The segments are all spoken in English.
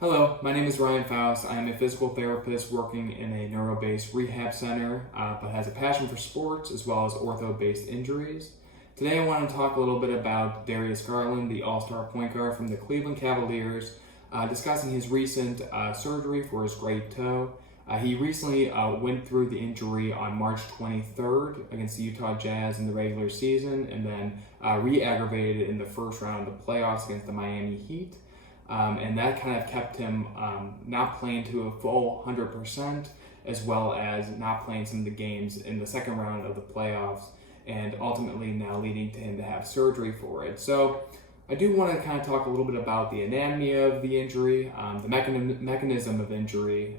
Hello, my name is Ryan Faust. I am a physical therapist working in a neuro-based rehab center, but has a passion for sports as well as ortho-based injuries. Today I want to talk a little bit about Darius Garland, the all-star point guard from the Cleveland Cavaliers, discussing his recent surgery for his great toe. He recently went through the injury on March 23rd against the Utah Jazz in the regular season, and then re-aggravated it in the first round of the playoffs against the Miami Heat. And that kind of kept him not playing to a full 100%, as well as not playing some of the games in the second round of the playoffs, and ultimately now leading to him to have surgery for it. So I do want to kind of talk a little bit about the anatomy of the injury, the mechanism of injury,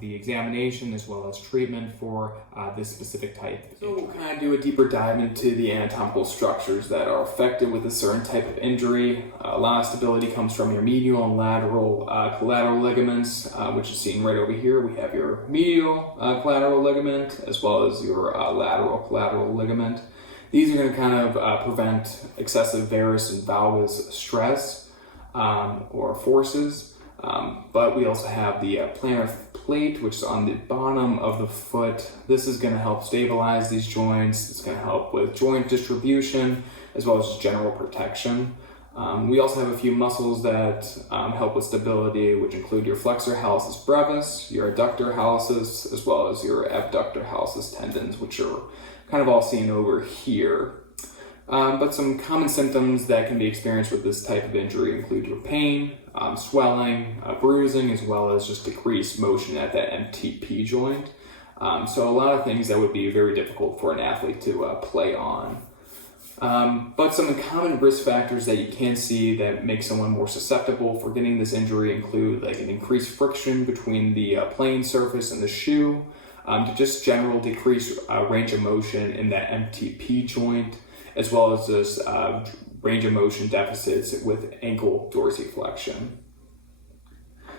the examination, as well as treatment for this specific type. So we'll kind of do a deeper dive into the anatomical structures that are affected with a certain type of injury. A lot of stability comes from your medial and lateral collateral ligaments, which is seen right over here. We have your medial collateral ligament, as well as your lateral collateral ligament. These are going to kind of prevent excessive varus and valgus stress or forces. But we also have the plantar plate, which is on the bottom of the foot. This is going to help stabilize these joints. It's going to help with joint distribution as well as general protection. We also have a few muscles that help with stability, which include your flexor hallucis brevis, your adductor hallucis, as well as your abductor hallucis tendons, which are kind of all seen over here. But some common symptoms that can be experienced with this type of injury include your pain, swelling, bruising, as well as just decreased motion at that MTP joint. So a lot of things that would be very difficult for an athlete to play on. But some common risk factors that you can see that make someone more susceptible for getting this injury include like an increased friction between the playing surface and the shoe, to just general decreased range of motion in that MTP joint, as well as this range of motion deficits with ankle dorsiflexion.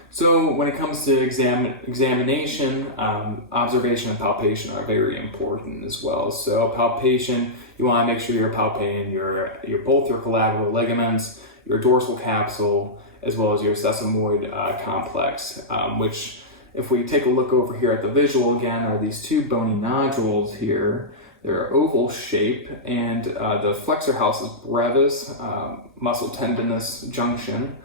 So when it comes to examination, observation and palpation are very important as well. So palpation, you want to make sure you're palpating both your collateral ligaments, your dorsal capsule, as well as your sesamoid complex, which, if we take a look over here at the visual again, are these two bony nodules here. They're oval shape, and the flexor hallucis brevis muscle tendinous junction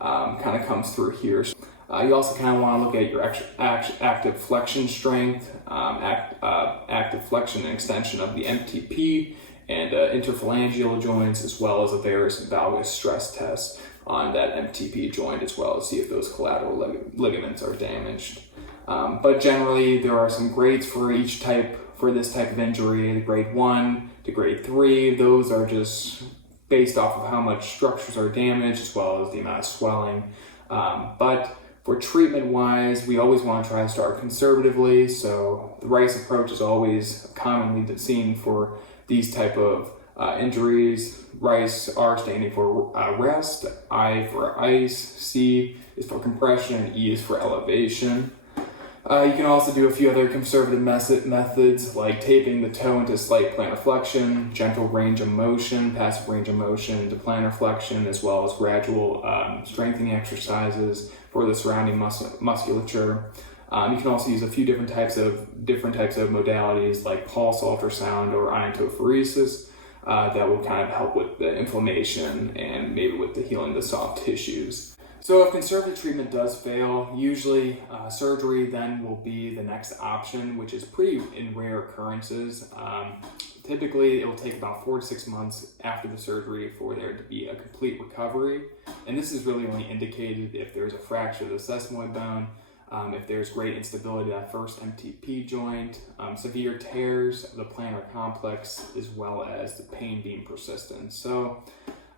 kind of comes through here. You also kind of want to look at your active flexion strength, active flexion and extension of the MTP and interphalangeal joints, as well as a varus and valgus stress test on that MTP joint, as well as see if those collateral ligaments are damaged. But generally, there are some grades for each type, for this type of injury, grade 1 to grade 3. Those are just based off of how much structures are damaged, as well as the amount of swelling. But for treatment-wise, we always want to try to start conservatively. So the RICE approach is always commonly seen for these type of injuries. RICE, R standing for rest, I for ice, C is for compression, and E is for elevation. You can also do a few other conservative methods like taping the toe into slight plantar flexion, gentle range of motion, passive range of motion into plantar flexion, as well as gradual strengthening exercises for the surrounding musculature. You can also use a few different types of modalities like pulse ultrasound or iontophoresis that will kind of help with the inflammation and maybe with the healing of the soft tissues. So if conservative treatment does fail, usually surgery then will be the next option, which is pretty in rare occurrences. Typically, it will take about 4 to 6 months after the surgery for there to be a complete recovery. And this is really only indicated if there's a fracture of the sesamoid bone, if there's great instability of that first MTP joint, severe tears of the plantar complex, as well as the pain being persistent. So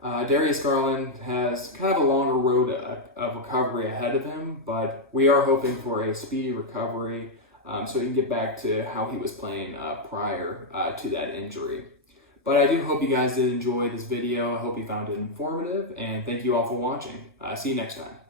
Darius Garland has kind of a longer road of recovery ahead of him, but we are hoping for a speedy recovery so he can get back to how he was playing prior to that injury. But I do hope you guys did enjoy this video. I hope you found it informative, and thank you all for watching. See you next time.